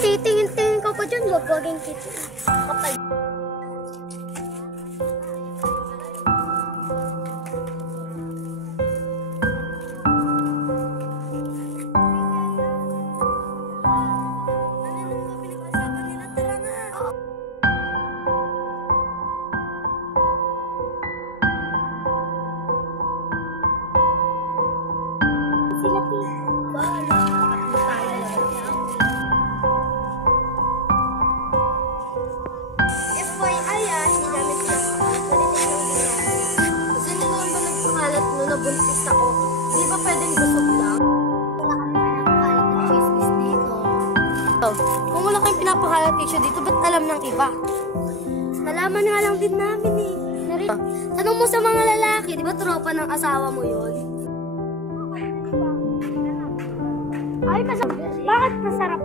Titingin-tingin ka pa dyan, wag-waging kita. Kapal. Buntis ako. Di ba pwedeng busog lang? Wala kami pinapakalat ng chismis dito. Kung wala kayong pinapakalat tissue dito, ba't alam ng iba? Nalaman nga lang din namin eh. Tanong mo sa mga lalaki, di ba tropa ng asawa mo yun? Ay, bakit masarap